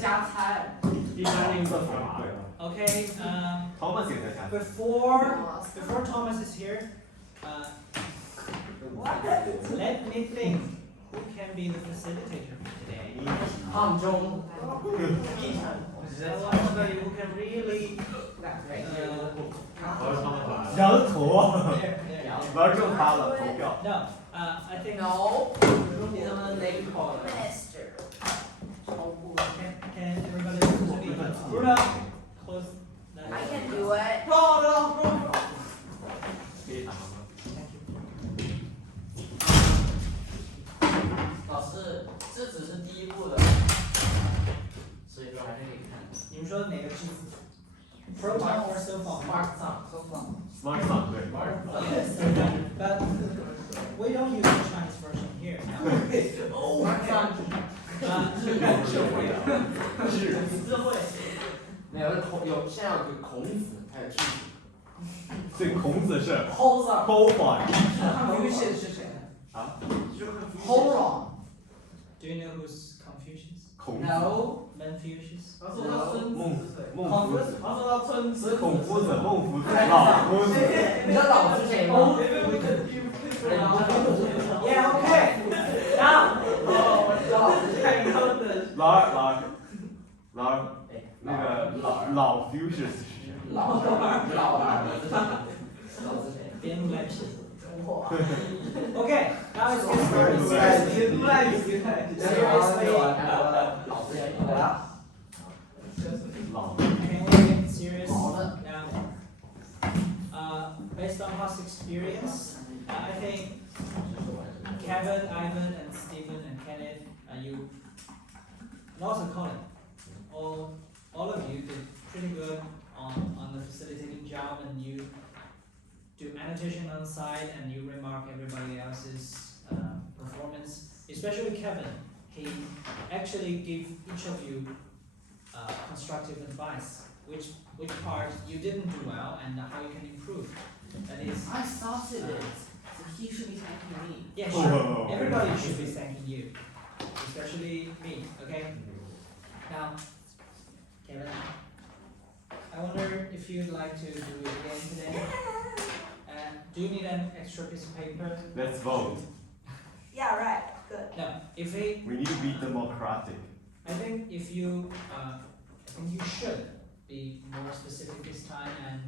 加餐。第三那个做法。Okay. Thomas 也在加。Before Thomas is here, let me think. Who can be the facilitator for today? 汉中。Somebody who can really. 人头。 There. 玩正他了，投票。No. I think. No. 你能不能 name call Minister. Can everybody listen to me? Bruno, close. I can do it. 可以打吗？ 老师，这只是第一步的，所以说还是可以看。你们说哪个句子 ？Proton or sophon? Smart song 对。 Yes, but we don't use the Chinese version here. No. 智慧。没有，现在有个孔子，还有句子。对，孔子是。后上。后反。Confucius 是谁？啊？后上。 Do you know who's Confucius? 孔子。 No. Confucius? 孟夫子。他说他孙子。孔夫子、孟夫子、老夫子。你知道老是谁吗 Yeah, okay. Now. 老二，那个老 Fuchsius 是谁？老是谁？边路来皮。Okay, now let's get started. Seriously. 老。 Can we get serious now? Based on past experience, I think Kevin, Ivan, and Stephen and Kenneth, you, and also Colin, all of you did pretty good on the facilitating job, and you do annotation on the side, and you remark everybody else's performance, especially Kevin. He actually gave each of you constructive advice, which part you didn't do well and how you can improve. That is. I started it, so he should be thanking me. Yeah, sure. Everybody should be thanking you, especially me. Okay. Now, Kevin, I wonder if you'd like to do it again today. Do you need an extra piece of paper? Let's vote. Yeah, right. Good. No. If We need to be democratic. I think if you, I think you should be more specific this time, and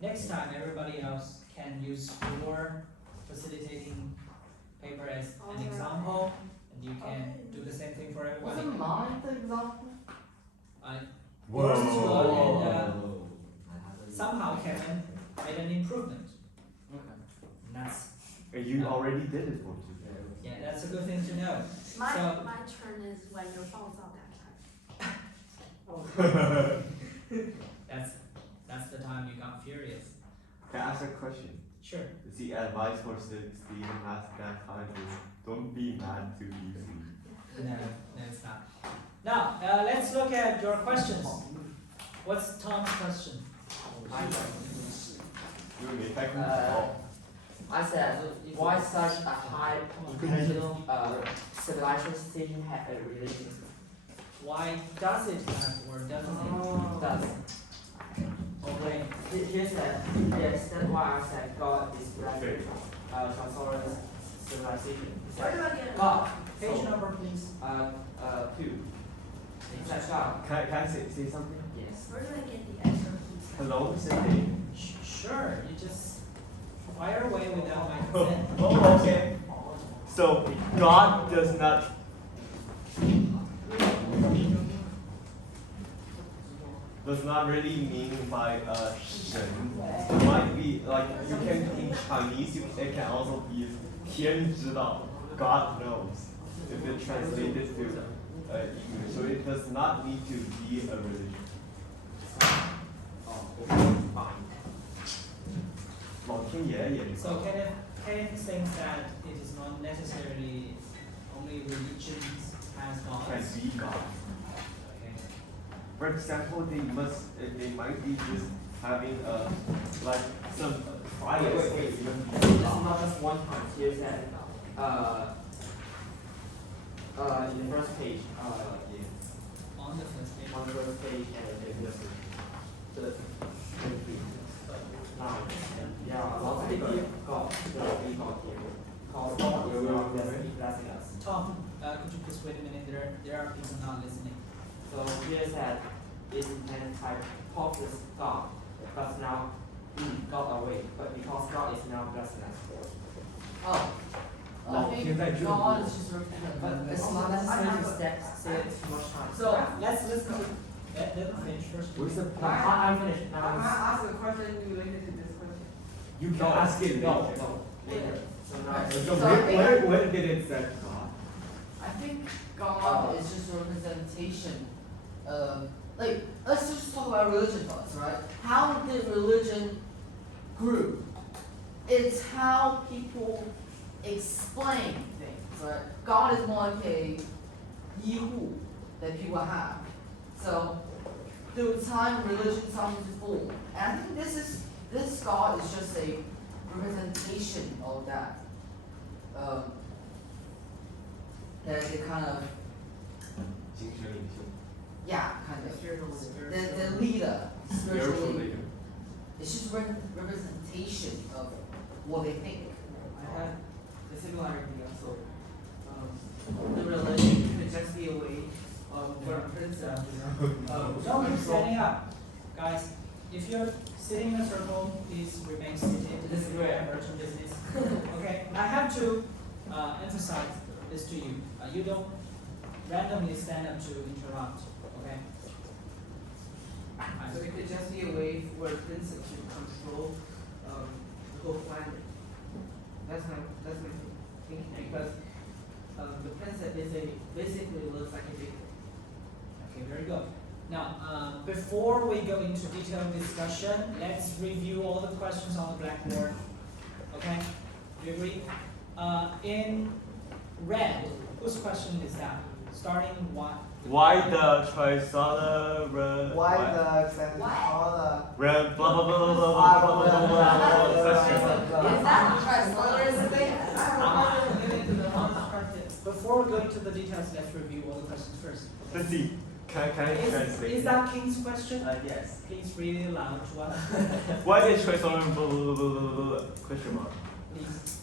next time everybody else can use your facilitating paper as an example, and you can do the same thing for everybody. Wasn't mine the example? Yours as well, and somehow Kevin made an improvement. Okay. And that's You already did it for two. yeah, that's a good thing to know. My So- my turn is when you're 暴躁感。 That's the time you got furious. Can I ask a question? Sure. The advice for Stephen at that time is don't be mad too easily. No, it's not. Now, let's look at your questions. What's Tom's question? I said, why such a high international civilization have a religion? Why does it have or doesn't it? Does. Okay. Here's that. Yes, that's why I said God is like transcendent civilization. Where do I get it? God. Page number, please. 2. It's like God. Can I say something? Yes. Where do I get the extra piece? Hello, Cindy. Sure. You just fire away without my consent. Oh, okay. So God does not. Does not really mean by 神. It might be like you can in Chinese. It can also be 天知道. God knows. If it translated to English, so it does not need to be a religion. So Kenneth thinks that it is not necessarily only religions has Can gods. be God. Okay. For example, they might be just having like some bias. Wait. This is not just one time. Here's that. In the first page. On the first on the first page and the now, yeah, a lot of people got the default here. Because God is not blessing us. Tom, could you please wait a minute? There are people not listening. So here said it can type hopeless God, but now he got away. But because God is now blessing us. Oh. I think God is just But it's not necessary to say it too much time. So let's listen to let them finish first. Where's the I'm finished Can now. I ask a question related to this question? You can ask it No, later. no, later. So now So So I think- where did it say God? I think God is just a representation of, like, let's just talk about religion first, right? How did religion grew? It's how people explain things, right? God is more like a 医护 that people have. So through time, religion comes to form, and I think this God is just a representation of that. That they kind of, 精神领袖 yeah, kind of. Spiritual. The leader, spiritual spiritually, leader. it's just representation of what they think. I had a similar idea. So, the religion could just be a way for a princess. Don't keep standing up. Guys, if you're sitting in a circle, please remain seated. This is where merchant business. Okay, I have to emphasize this to you. You don't randomly stand up to interrupt. Okay? So it could just be a way for a princess to control the whole planet. That's my thinking, because the princess basically looks like a big. Okay, very good. Now, before we go into detailed discussion, let's review all the questions on the blackboard. Okay? Do you agree? In red, whose question is that? Starting what? Why the trisolar Why the semicolon? blah blah blah blah blah blah blah blah blah blah. Is that trisolar thing? Before we go into the details, let's review all the questions first. Let's see. Can I translate? Is that King's question? yes. Please read it aloud to us. Why the trisolar blah blah blah blah blah blah? Question mark. Please.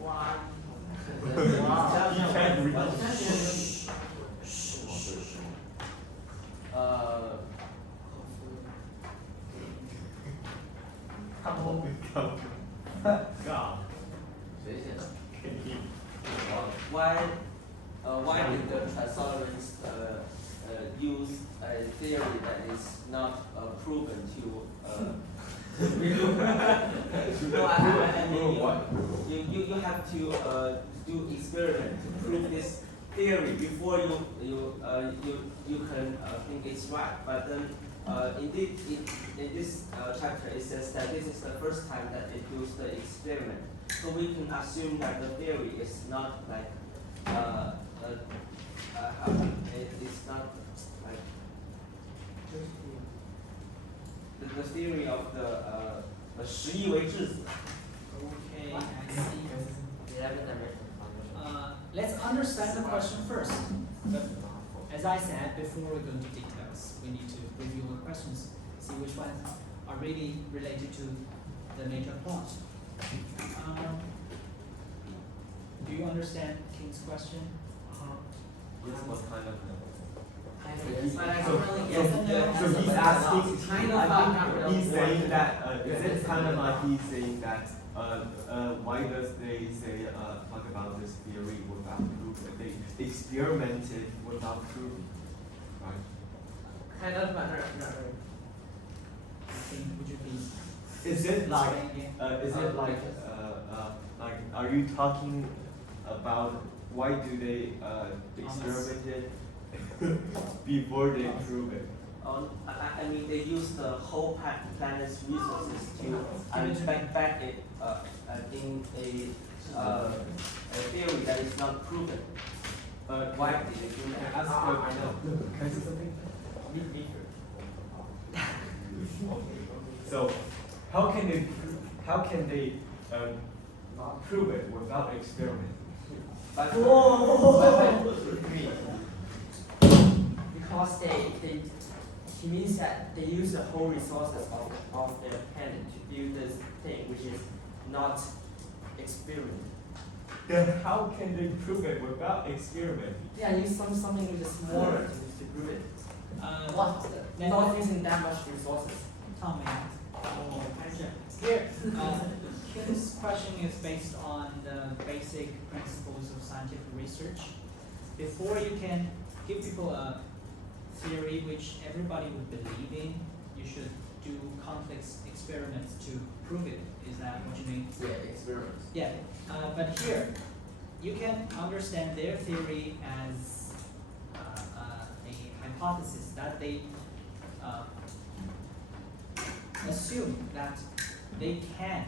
Why? You can't read. God. Why did the Trisolarians use a theory that is not proven to? No, I mean you have to do experiment to prove this theory before you can think it's right. But then indeed in this chapter it says that this is the first time that it used the experiment. So we can assume that the theory is not like it's not like the theory of the 实义为质子. Okay, I see. 11 dimensional. Let's understand the question first. But as I said, before we go into details, we need to review the questions, see which ones are really related to the major plot. Do you understand King's question? Yes, what kind of? But I don't really get the So he's asking. kind of, I not think he's really. saying that. Is it kind of like he's saying that? Why does they say talk about this theory without proof? They experimented without proof, right? Kind of, but not really. King, would you please Is it like? explain again? Is it like? Are you talking about why do they experiment it before they prove it? I mean they use the whole planet's resources to back it in a theory that is not proven. Why did they do that? I know. Can I say something? So, how can they prove it without experiment? But because he means that they use the whole resources of their planet to build this thing, which is not experiment. Then how can they prove it without experimenting? Yeah, use something which is smaller to prove it. What? Not using that much resources. Tom, may I ask? Here, this question is based on the basic principles of scientific research. Before you can give people a theory which everybody would believe in, you should do complex experiments to prove it. Is that what you mean? Yeah, experiments. Yeah, but here, you can understand their theory as a hypothesis that they assume that they can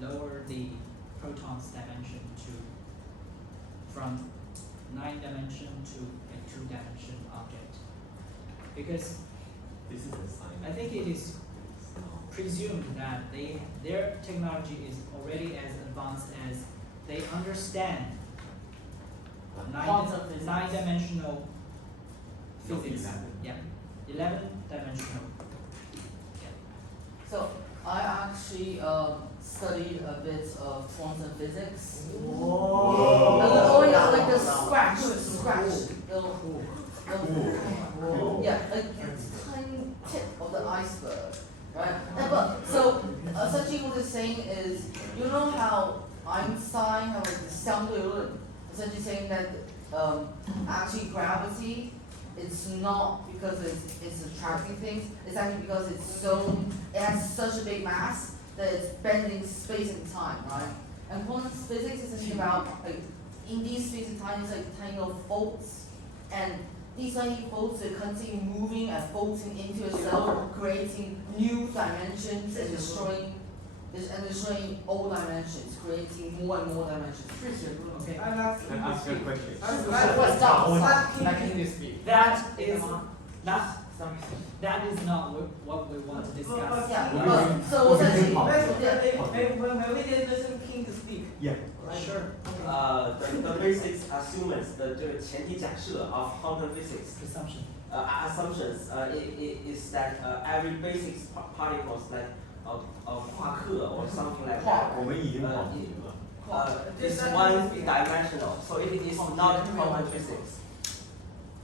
lower the proton's dimension from 9-dimension to a 2-dimension object. Because This is a sign. I think it is presumed that their technology is already as advanced as they understand Quantum physics. 9-dimensional physics. 11. Yeah, 11-dimensional. Yeah. So I actually studied a bit of quantum physics. Whoa. Oh yeah, like the scratch. Yeah, like a tiny tip of the iceberg, right? But so essentially what it's saying is, you know how Einstein had like the 相对论, essentially saying that actually gravity, it's not because it's attracting things, it's actually because it has such a big mass that it's bending space and time, right? And quantum physics is essentially about like in these space and time, it's like tiny little folds, and these tiny folds are constantly moving and folding into a cell, creating new dimensions and destroying old dimensions, creating more and more dimensions. Okay. I'm not. Can I ask you a question? Can you speak? That is not what we want to discuss. Yeah, so essentially, When we did listen King to speak. Yeah. Sure. The basic assumptions, 这个前提假设 of quantum physics, Assumption. assumptions, is that every basic particles like quark or something like that, 我们已经跑题了。 is one dimensional, so it is not quantum physics.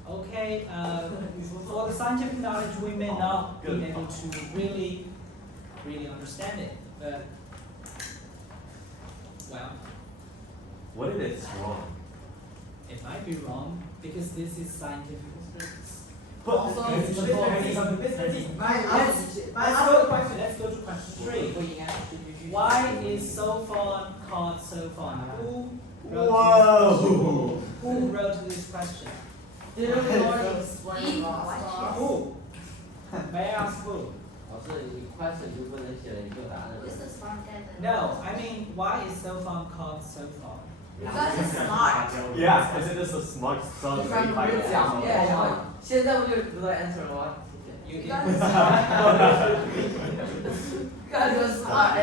Okay, for the scientific knowledge, we may not be able to really understand it, but, well, What if it's wrong? it might be wrong, because this is scientific research. also, Let's go to question 3. Why is sophon called sophon? Who wrote this question? did you already explain last time? Who? May I ask who? 老师，你 question 就不能写了，你就答案。 This is smart guy. No, I mean, why is sophon called sophon? Because it's smart. Yeah, isn't this a smart son? 你不是讲 yeah, 现在不就知道 answer 了吗？ You Because did. it's smart.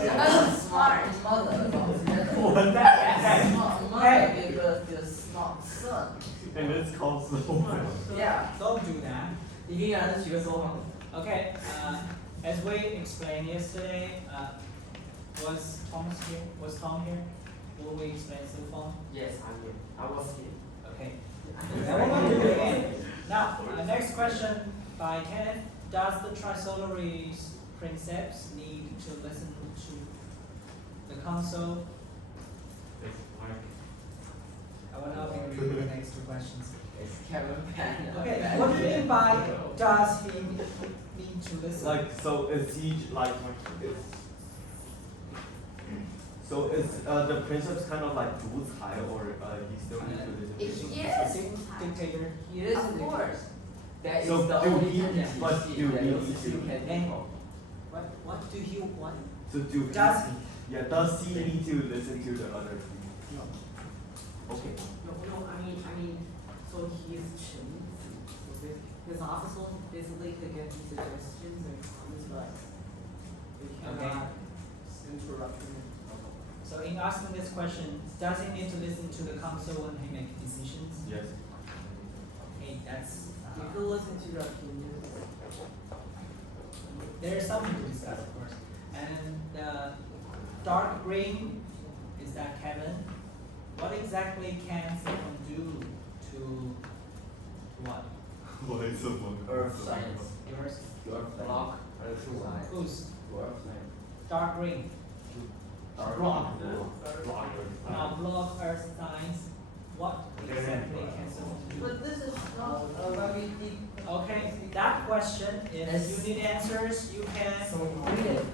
Because a smart mother What that? smart mother gave birth to a smart son. And it's called soul. Yeah. Don't do that. 你给孩子取个绰号。 Okay, as we explained yesterday, was Tom here? Will we explain sophon? Yes, I'm here. I was here. Okay. Now we're going to do it again. Now, next question by Kenneth. Does the Trisolaris Princeps need to listen to the console? I will not be reading the next two questions. It's Kevin Pan. Okay, what do you mean by does he need to listen? Like, so is he like, so is the princip's kind of like 独裁 or he still needs to listen to It him? is. Dictator. He is Of course. That is So the do only he- tendency but you see do that he those need two to- can Then- equal. What do you want? So do he, Does yeah, does he need to listen to the other three? No. Okay. No, I mean, so he is Chen. So his office will basically could get these suggestions and comments, but we cannot interrupt him. So in asking this question, does he need to listen to the council when he makes decisions? Yes. Okay, that's You could listen to your opinion. there is something to discuss, of course. And dark green, is that Kevin? What exactly can someone do to what? Earth science. Yours? Your block Who's? your Dark green. Block. Now block earth science. What exactly can someone do? But this is not a very deep. Okay, that question, if Yes. you need answers, you can Read it.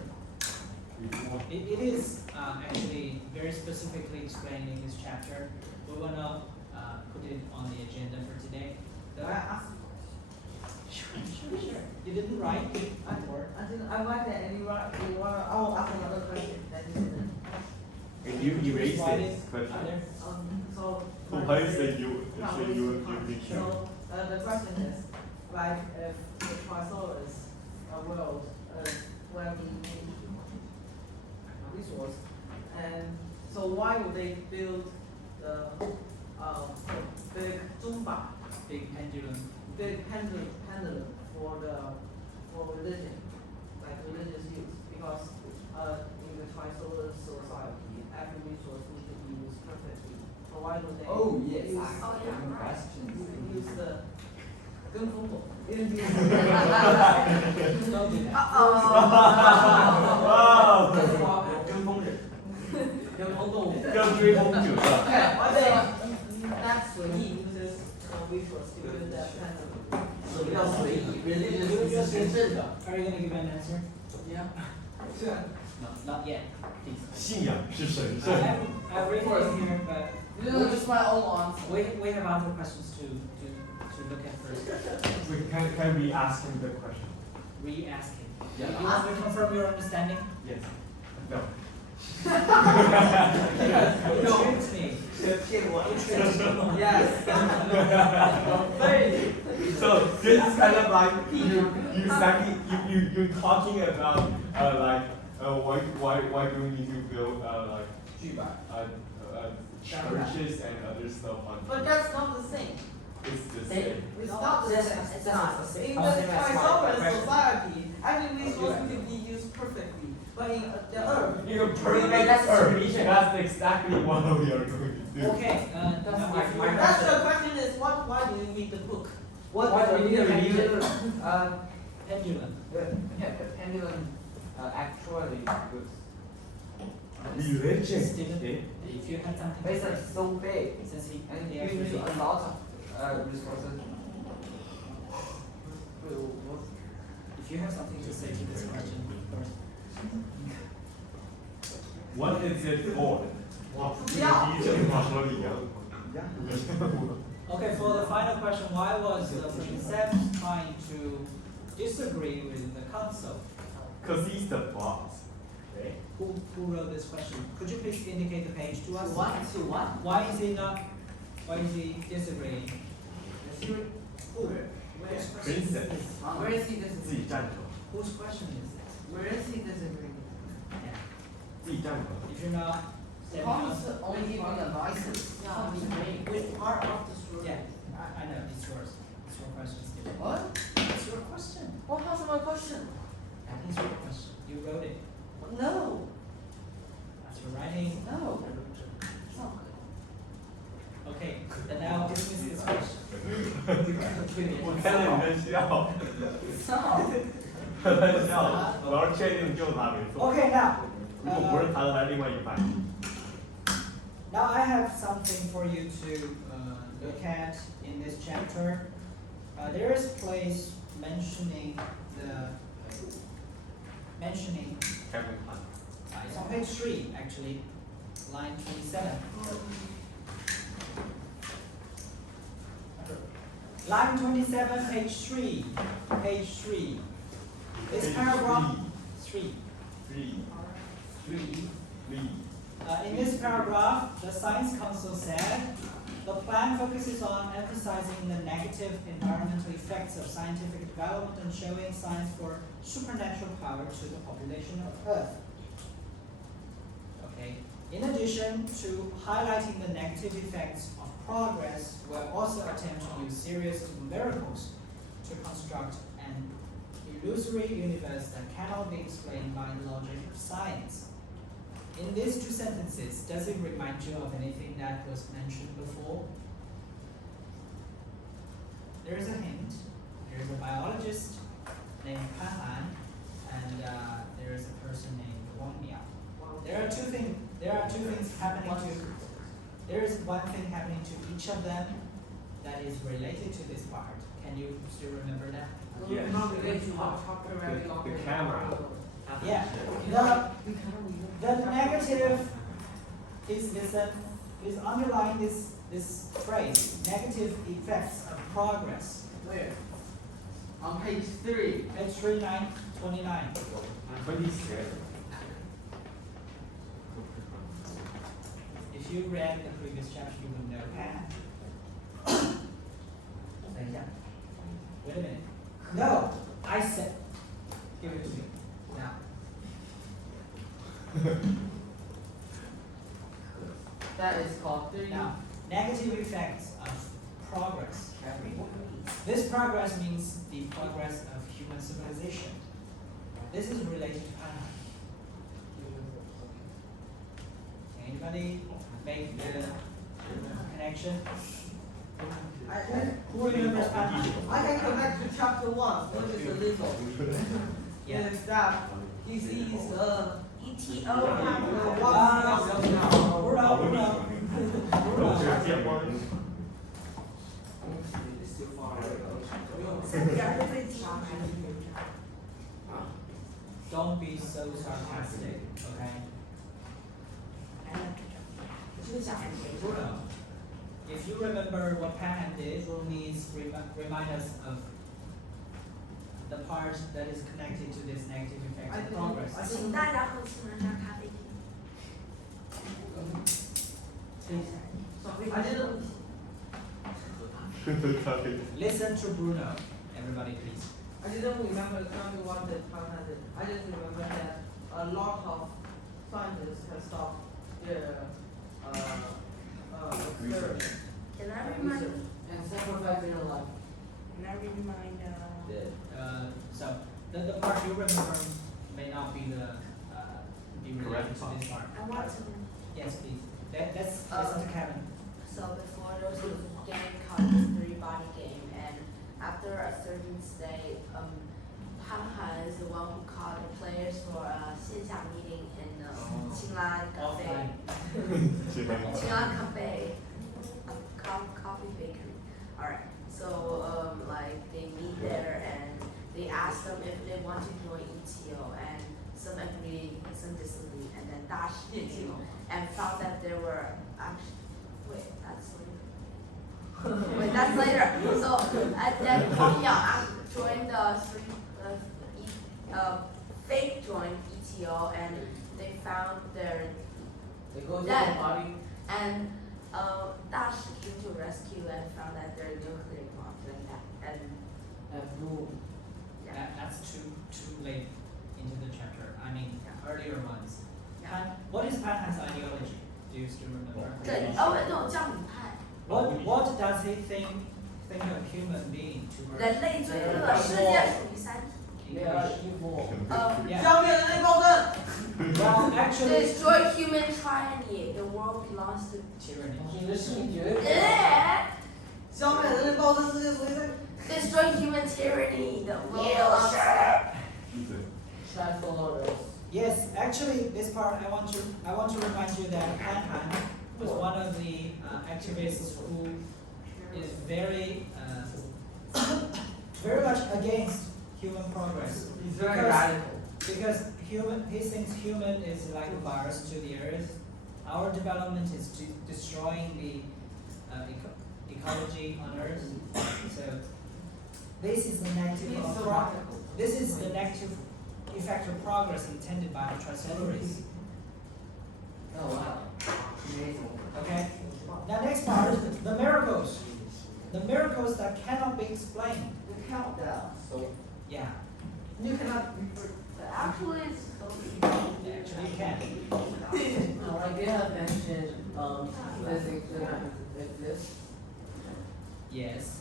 It is actually very specifically explained in this chapter. We want to put it on the agenda for today. Did I ask? Sure. You didn't write it before. I didn't. I like that. And you wanna? I will ask another question. That you didn't. And you erase Write this it question. either. So. Why is that you? Actually, you So the question is, like, if the Triceratops world will be resource, and so why would they build the big Zumba, Big pendulum. big pendulum for religion, like religious use? Because in the Triceratops society, every resource needs to be used perfectly. So why don't they? Oh, yes, use, I have questions. use the 跟风狗 use the Don't do that. Wow. 跟风人，跟风动物。要追风者的。 Why they that 随意 uses resource to build that pendulum? 什么叫随意？religious You 是 just 神圣的。 Are you going to give an answer? Yeah. No, not yet. Please. 信仰是神 I 圣。 have, I've written it here, but This is just my own answer. we have other questions to look at first. Can we ask him the question? Re-ask him. Yeah. You want to confirm your understanding? Yes. No. You tricked me. 骗我 Yes. Very. So this is kind of like you exactly you talking about why do we need to build like churches and other stuff on But that's not the same. it's the same. It's not the same. It's not the same. In the Triceratops society, every resource can be used perfectly. But in the Earth, You know, perfect That's earth. tradition. That's exactly what we are going to do. Okay, That's now my- if you my that's the question is why do you need the book? Why do we need a religion? pendulum. Pendulum actually good. Religion. Stephen, if you had something to It's say, like so big since he and he it gives you actually a lot of resources. if you have something to say to this question, of course. What is it for? Okay, for the final question, why was the Princess trying to disagree with the council? Because he's the boss. Okay. Who wrote this question? Could you please indicate the page to us? To what? Why is he disagreeing? Who? Whose question is Princess. this? Where is he 自 disagreeing? 己站着， Whose question is this? Where is he disagreeing? 自己站着。 If you're not standing up, Thomas only giving advices. Yeah. Which part of the story? yeah, I know, it's yours. It's your question, Stephen. What? It's your question. What how's my question? That is your question. You wrote it. No. That's your writing. No. It's not good. Okay, and now dismiss this question. 我看到你在笑， Stop. 他在笑，我要确定就是他没错。 Okay, now. 如果不是他的话，另外一半。 Now I have something for you to look at in this chapter. There is a place mentioning Kevin Han。 it's on page 3 actually, line 27. Line 27, page 3. Page 3. This Page paragraph 3. 3. In this paragraph, the Science Council said, the plan focuses on emphasizing the negative environmental effects of scientific development and showing science for supernatural power to the population of Earth. Okay. In addition to highlighting the negative effects of progress, we'll also attempt to use series of miracles to construct an illusory universe that cannot be explained by the logic of science. In these two sentences, does it remind you of anything that was mentioned before? There is a hint. There is a biologist named Pan Han, and there is a person named Wang Miao. There are two things happening to. There is one thing happening to each of them that is related to this part. Can you still remember that? Yes. The camera. Yeah. The negative is underlying this phrase, negative effects of progress. Where? On page 3. Page 29. 27. If you read the previous chapter, you would know that. Wait a minute. No, I said. Give it to me now. That is called 3. Now, negative effects of progress. This progress means the progress of human civilization. This is related to Pan. Anybody make the connection? Who remembers Pan? I can go back to chapter 1, which is the little. Yeah. And that he sees ETO. It's still far away. Don't be so sarcastic, okay? Bruno, if you remember what Pan did, please remind us of the part that is connected to this negative effect of progress. 请大家和其他人上咖啡厅。 I didn't. Listen to Bruno, everybody please. I didn't remember exactly what the Tana did. I just remember that a lot of scientists have stopped their experiments. Can I remind? And sacrifice their life. Can I remind? So the part you remember may not be the be related to this part. I want to. Yes, please. Let's listen to Kevin. So before there was a game called the 3-body game, and after a certain state, Han Han is the one who called the players for a 线下 meeting in Qinglan Cafe. Qinglan Cafe, coffee bakery. Alright, so like they meet there and they ask them if they want to join ETO, and some agree, some disagree, and then Dash did, and found that there were actually. Wait, that's later. Wait, that's later. So, and then Wang Yang joined the fake joined ETO, and they found their They go to dead. the body. And Dash came to rescue and found that they're nuclear bombs and that. And And boom. yeah. That's too late into the chapter. I mean, earlier ones. Yeah. What is Pan Han's ideology? Do you still remember? no, 叫李派。 What does he think of human being towards 人类罪恶，世界属于三体。 They are evil. Yeah. 消灭人类暴政。 Well, actually, Destroy human tyranny. The world belongs to. tyranny. 你的性绝对。消灭人类暴政，世界属于谁？ Destroy human tyranny. The world belongs to. Transformers. Yes, actually, this part I want to remind you that Pan Han was one of the activists who is very very much against human progress. He's very Because- radical. Because he thinks human is like a virus to the earth. Our development is destroying the ecology on earth. So this is the negative He's of so progress. radical. This is the negative effect of progress intended by the translators. Oh wow. Amazing. Okay? Now next part, the miracles. The miracles that cannot be explained. The countdown. So Yeah. You cannot Actually, it's Actually, you can. Like they have mentioned, physics does not exist. Yes.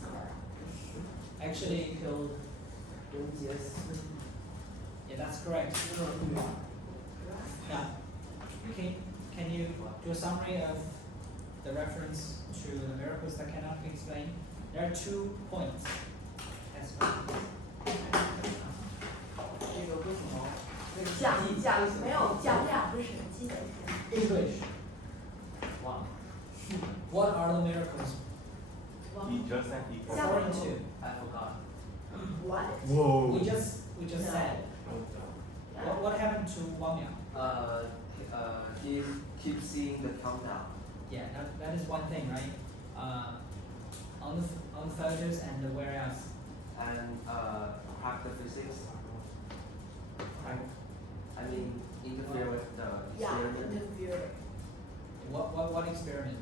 Actually, Yes. yeah, that's correct. Now, can you do a summary of the reference to the miracles that cannot be explained? There are 2 points. That's没有讲两个神迹的事。 English. Wow. What are the miracles He just said he referring to? I forgot. What? Whoa. We just said. What happened to Wang Yang? He keeps seeing the countdown. Yeah, that is one thing, right? On the photos and the where else? And hack the physics. I mean, interfere with the Yeah, experiment. interfere. What experiment?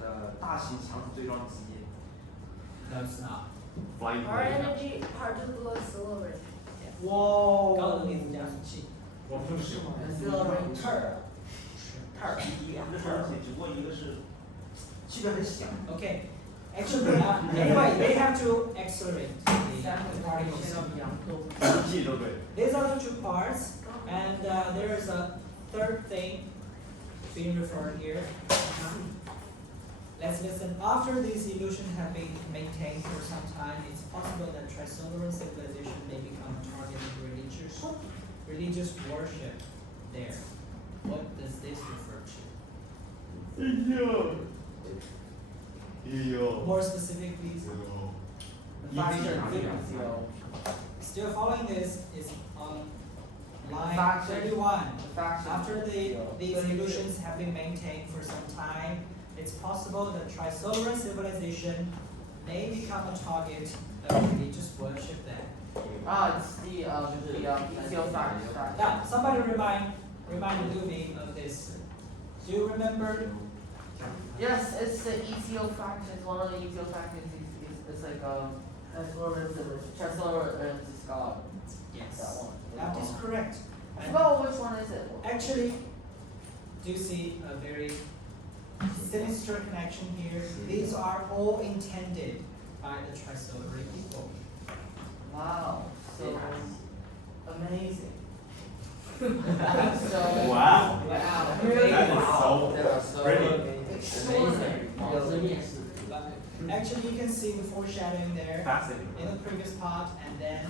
的大型强子对撞机。 No, it's not. Flying Our plane. energy particle acceleration. 高能粒子加速器。 Accelerator. 一个是而且只不过一个是区别很小。 Okay. Actually, anyway, they have to accelerate the particles. 气都对。 These are the 2 parts, and there is a third thing being referred here. Let's listen. After these illusions have been maintained for some time, it's possible that trisolar civilization may become a target of religious worship there. What does this refer to? More specific, please. Still following this is on line Faction. 31. Faction. After these illusions have been maintained for some time, it's possible that trisolar civilization may become a target of religious worship there. It's the ECO fact. Now, somebody remind Lumi of this. Do you remember? Yes, it's the ETO fact. It's one of the ETO factors. It's like Chancellor is God. Yes. That one. That is correct. I And forgot which one is it. actually, do you see a very sinister connection here? These are all intended by the trisolar people. Wow. So amazing. So Wow. wow. That is so pretty. Extraordinary. Actually, you can see the foreshadowing there Fascinating. in the previous part, and then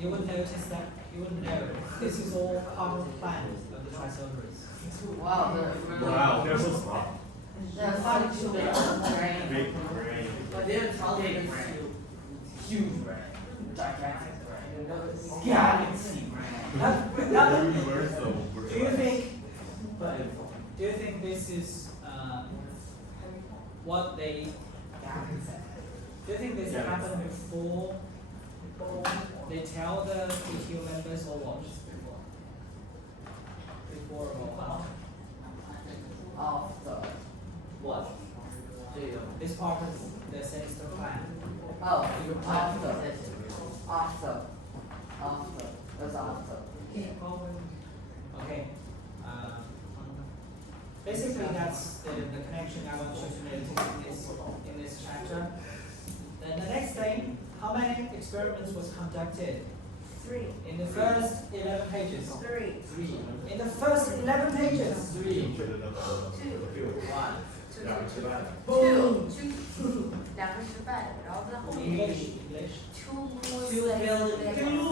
you would notice that you would know this is all part of the plan of the trisolars. Wow. They're really Wow, they're so smart. They're like so big brain. Big brain. But they're intelligent too. Huge brain. Gigantic brain. Galaxy brain. Universal brain. Do you think this is what they? Do you think this Yeah. happened before they tell the PTO members or what? Before or After. what? This part is the sinister plan. Oh, after. After. That's after. Okay. Basically, that's the connection I want you to notice in this chapter. Then the next thing, how many experiments was conducted? 3. In the first 11 pages. 3. In the first 11 pages. 2. 2. 两个失败的，然后在后面 English. 2 more Two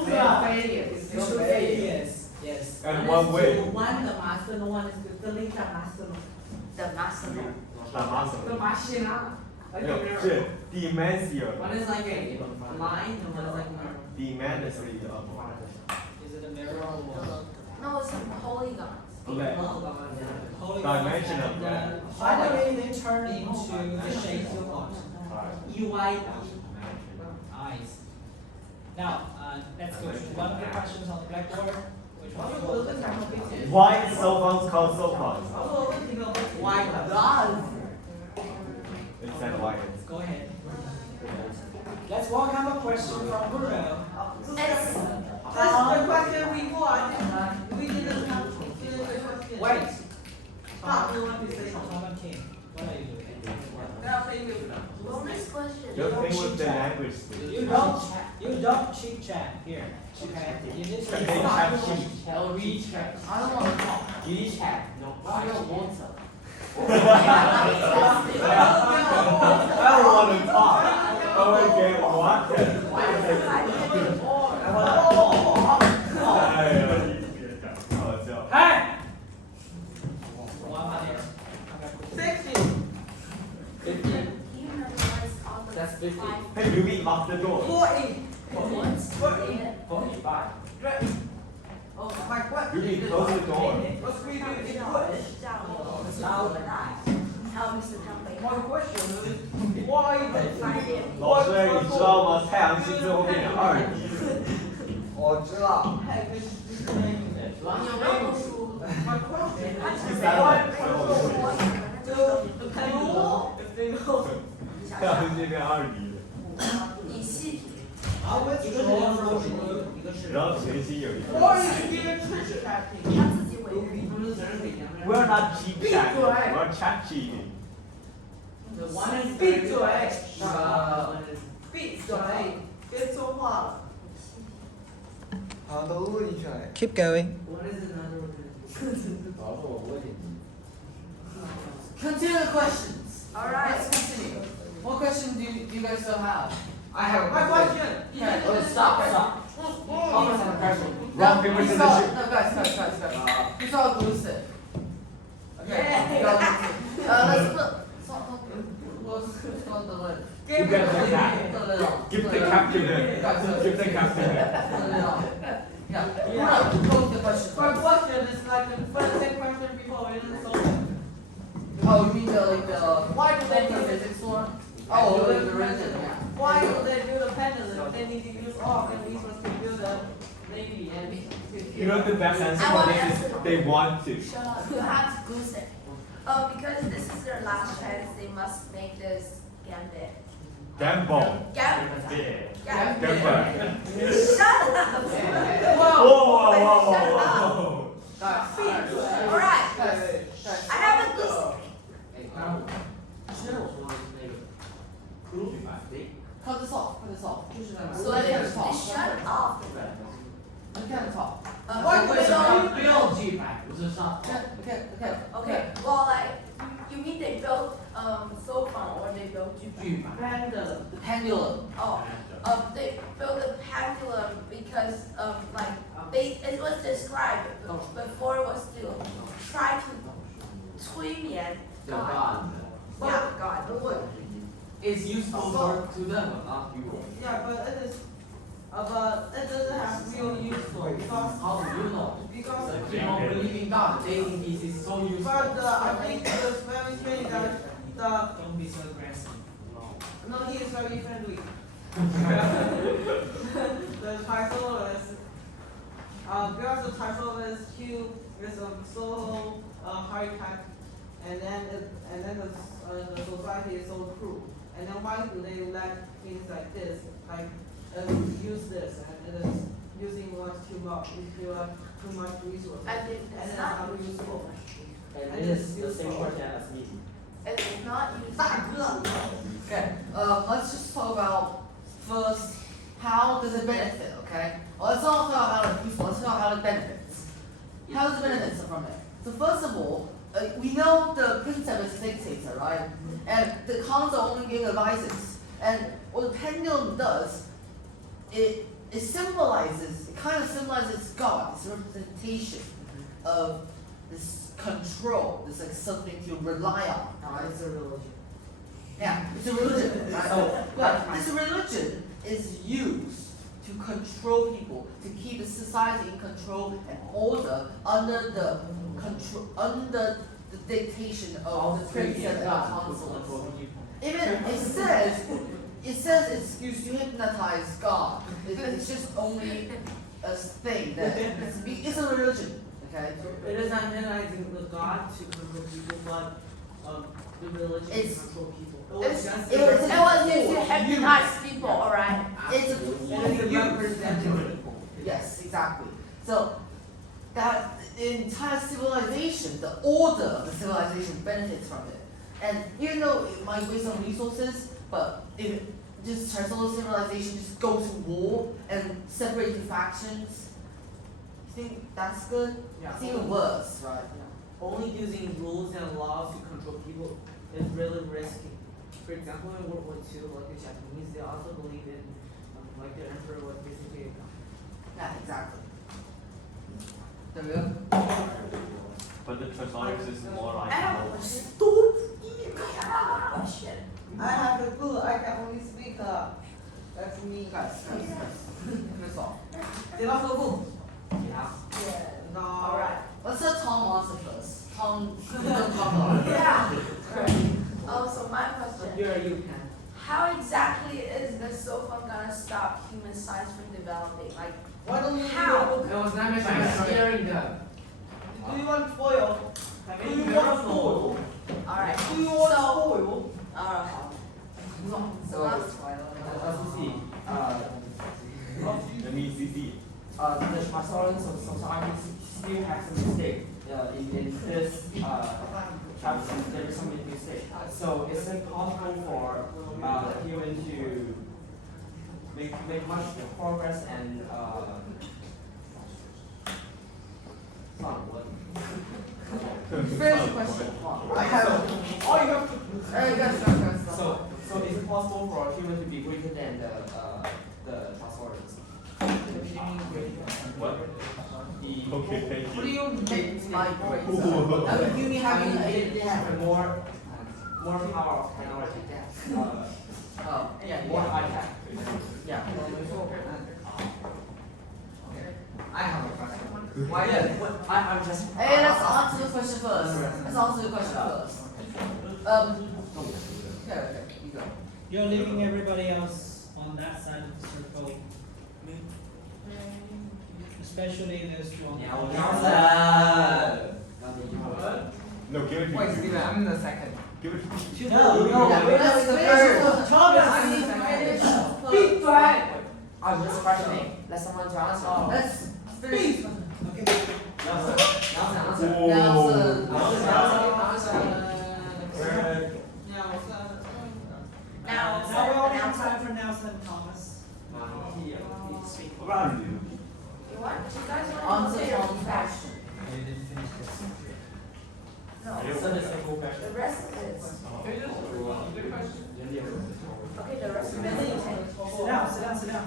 failures. Two failures. Yes. And one way. One the master, no one is the later master. the master. The machine. 没有，是 dimension。 One is like a line, and one is like a Dimension Is it a mirror or what? No, it's some polygons. Okay. Polygon. Dimension of And, that. finally, they turn into the shape of what? EY. Eyes. Now, let's go to one of the questions on the blackboard. Which one? Why cell phones called cell phones? Why does? It's that why. Go ahead. Let's welcome a question from Bruno. It's That's the question before. I think we didn't have to finish the question. Wait. Stop. You want to say something? Someone came. What are you doing? Bonus question. Just think with the language. You don't chit chat here. Okay. You need to They have sheep. Or WeChat. I don't wanna talk. WeChat. No. I don't want to. I don't want to talk. I want to get water.哎呀，好笑。 Hey. 100. 60. 50. Can you memorize all the That's 50. 5 Hey, Ruby, lock the door. 40. words? 45. Oh, my question. Ruby, close the door. What's we do in English? 这样我还有 Mr. Jumping。 My question is why the 老师，你知道吗？太阳系最后变成2D。我知道。 heck is this name? 你有没有读书？ My question is 第三本，最后一本。 the pendulum if they know 太阳系变2D 的。你细一个是梁博士，一个是。然后全新有一个。 or is here chit chatting? 他自己委任。 We're not cheat chatting. We're chat cheating. The one is Speak to it. one is Speak 对，别说话了。好，都录进去了。 Keep going. what is another one? Continue the questions. Alright. Let's continue. What question do you guys still have? I have My question. Okay. Oh, stop. Rock, paper, We scissors, start. shoot. No, guys. We start with Lucid. Okay. Yeah. We got Lucid. Let's put. Let's on the lid. You get the cat. Put the lid on. Give Put the it on. captain it. Give the captain it. Put the lid on. Yeah. Who pose the question? My question is like the same question before we didn't solve it. Oh, you mean the why do they do physics one? Oh, the religion. Yeah. Why do they build a pendulum? They need to use arc and we supposed to build a navy and You know the best answer I for want this is answer. they want to. Shut up. You have to goose it. Because this is their last chance, they must make this gambit. Gamble. Gambit. Gamble. Shut up. Whoa, whoa, whoa, Shut whoa, up. whoa. Alright. I have a goose. 其实我说的是那个克鲁比法对。 Cut this off. Cut this off. So Let they him talk. shut up. Let him talk. Why do they don't? 不用记牌，不是上。 Okay. Okay. Well, like you mean they built cell phone or they built 句牌。 Pendulum. The pendulum. Oh, they built a pendulum because like it was described before it was to try to 催眠 The God. God. Yeah, God. It's useful for to them, not people. Yeah, but it doesn't have real useful because How do you know? because The people believe in God. They think this is so useful. but I think it's very strange that the Don't be so aggressive. no he is very friendly. The Trisolus, because the Trisolus Q is so high tech, and then the society is so cruel. And then why do they let things like this, like use this, and it is using much too much, if you have too much resources, And and it's it's not not useful. And this is the same question as me. It's not useful. Okay. Let's just talk about first how does it benefit. Okay. Let's not talk about how it useful. Let's talk about how it benefits. How does it benefit from it? So first of all, we know the principle is dictator, right? And the cons are only giving advices. And what the pendulum does, it symbolizes, it kind of symbolizes God. It's a representation of this control, this like something to rely on. Right? It's a religion. Yeah, it's a religion. Right? But this religion is used to control people, to keep the society in control and order under the control, under the dictation of the prince and the consuls. Even it says it's used to hypnotize God. It's just only a thing that it's a religion. Okay. It is not analyzing the God to control people, but the religion to It's- control people. It was used to hypnotize people, alright? It's It is a representative people. yes, exactly. exactly. So that the entire civilization, the order of the civilization benefits from it. And even though it might waste some resources, but if this transsolar civilization just go to war and separate the factions, you think that's good? Yeah. It's even worse, right? Only using rules and laws to control people is really risky. For example, in World War II, like the Japanese, they also believed in, like the emperor was basically a god. Yeah, exactly. There we go. But the transonics is more like. I have a stupid question. I have the clue. I can only speak. That's me. Guys. That's all. No. Alright. Let's let Tom answer first. Tom, don't talk about it. Yeah. Oh, so my question. You're you can. How exactly is the sofa gonna stop human science from developing? Like, Why don't you? how? It was not by scaring them. Do you want foil? Do you want foil? Alright. Do you want So, foil? alright. So Let's see. That means CC. The Transorian society still has some mistake in this chapter. There is some mistake. So it's impossible for human to make much progress and Finish the question. I have. Oh, you have to. Guys. So is it possible for a human to be greater than the Transorians? What? The Okay, thank What do you. you make my grades? Ooh. I mean, you having they have more power of technology. Oh, yeah, More high tech. Yeah. I have a question. Why? I'm just. Hey, let's answer the question first. Let's answer the question first. Okay, you go. You're leaving everybody else on that side of the circle. Especially those two on the No, give it to Wait, you. Steven, I'm in the second. Give it to you. No, That's the first. Thomas! Big flag. I'm just questioning. Let someone to answer. Let's finish. Okay. Nelson. Nelson. Now, Now we only have time for Nelson and Thomas. you want? You guys want to Answer say Tom's question. You didn't finish this. No. The rest of it. Okay, the rest of it. Sit down, sit down, sit down.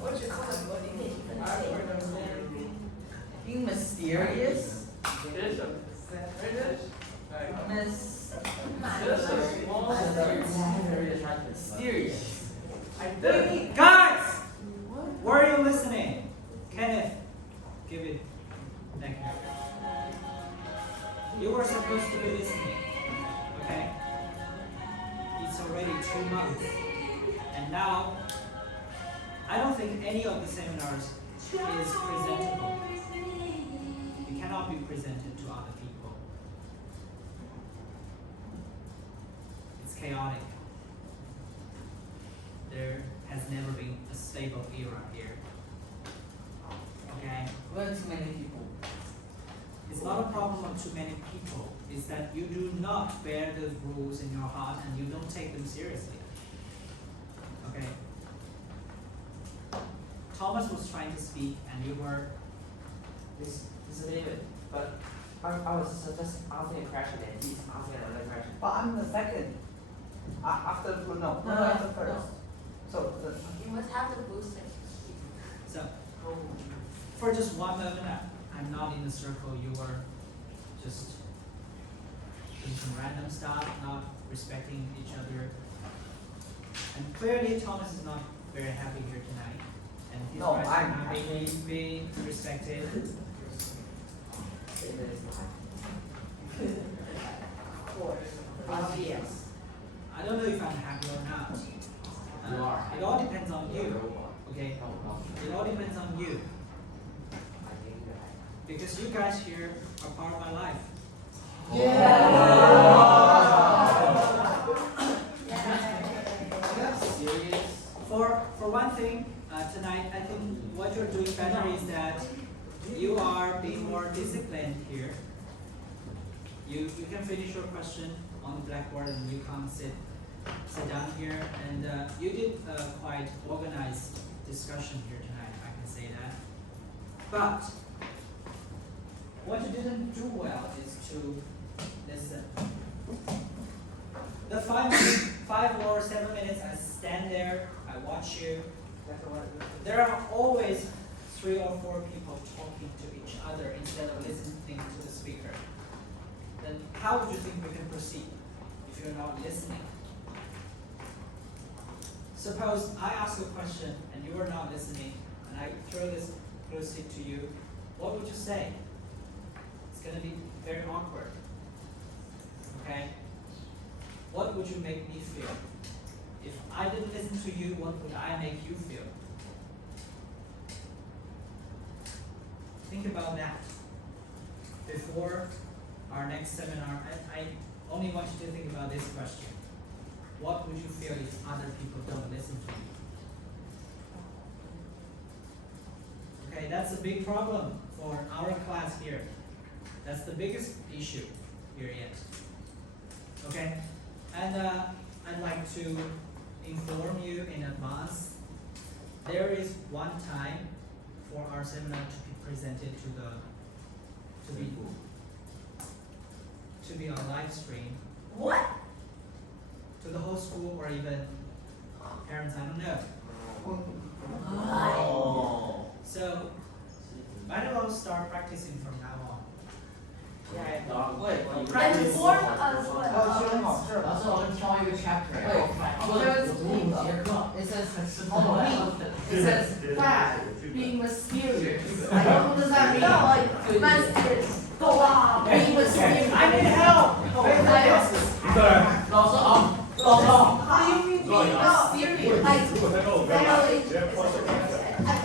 What you call it? What do you think you can say? Being mysterious. Mysterious. Guys! Were you listening? Kenneth, give it. Thank you. You were supposed to be listening. Okay? It's already 2 months. And now, I don't think any of the seminars is presentable. It cannot be presented to other people. It's chaotic. There has never been a stable era here. Okay? We're too many people. It's not a problem of too many people. It's that you do not bear those rules in your heart and you don't take them seriously. Okay? Thomas was trying to speak and you were. This is David, but I was just asking a question and he's asking another question. But I'm the second. After no, I'm the first. So You must have the booster. So, for just one moment, I'm not in the circle. You were just doing some random stuff, not respecting each other. And clearly, Thomas is not very happy here tonight. And his No, rights are I'm not happy. being respected. Obvious. I don't know if I'm happy or not. You are. It all depends on you. Okay? It all depends on you. Because you guys here are part of my life. think tonight, I think what you're doing better is that you are being more disciplined here. You can finish your question on the blackboard and you come sit down here, and you did a quite organized discussion here tonight, I can say that. But what you didn't do well is to listen. The 5 or 7 minutes I stand there, I watch you. There are always 3 or 4 people talking to each other instead of listening to the speaker. Then how would you think we can proceed if you're not listening? Suppose I ask a question and you are not listening, and I throw this closely to you. What would you say? It's going to be very awkward. Okay? What would you make me feel? If I didn't listen to you, what would I make you feel? Think about that. Before our next seminar, I only want you to think about this question. What would you feel if other people don't listen to you? Okay, that's a big problem for our class here. That's the biggest issue here yet. Okay, and I'd like to inform you in advance. There is one time for our seminar to be presented to be on live stream. What? To the whole school or even parents, I don't know. Oh. So might as well start practicing from now on. And inform us what. 老师，我们挑一个 chapter。It says it says bad, being mysterious. Like, what does that mean? No, like, messages. Go on. Being mysterious. I need help!老师，How do you mean being mysterious? Like,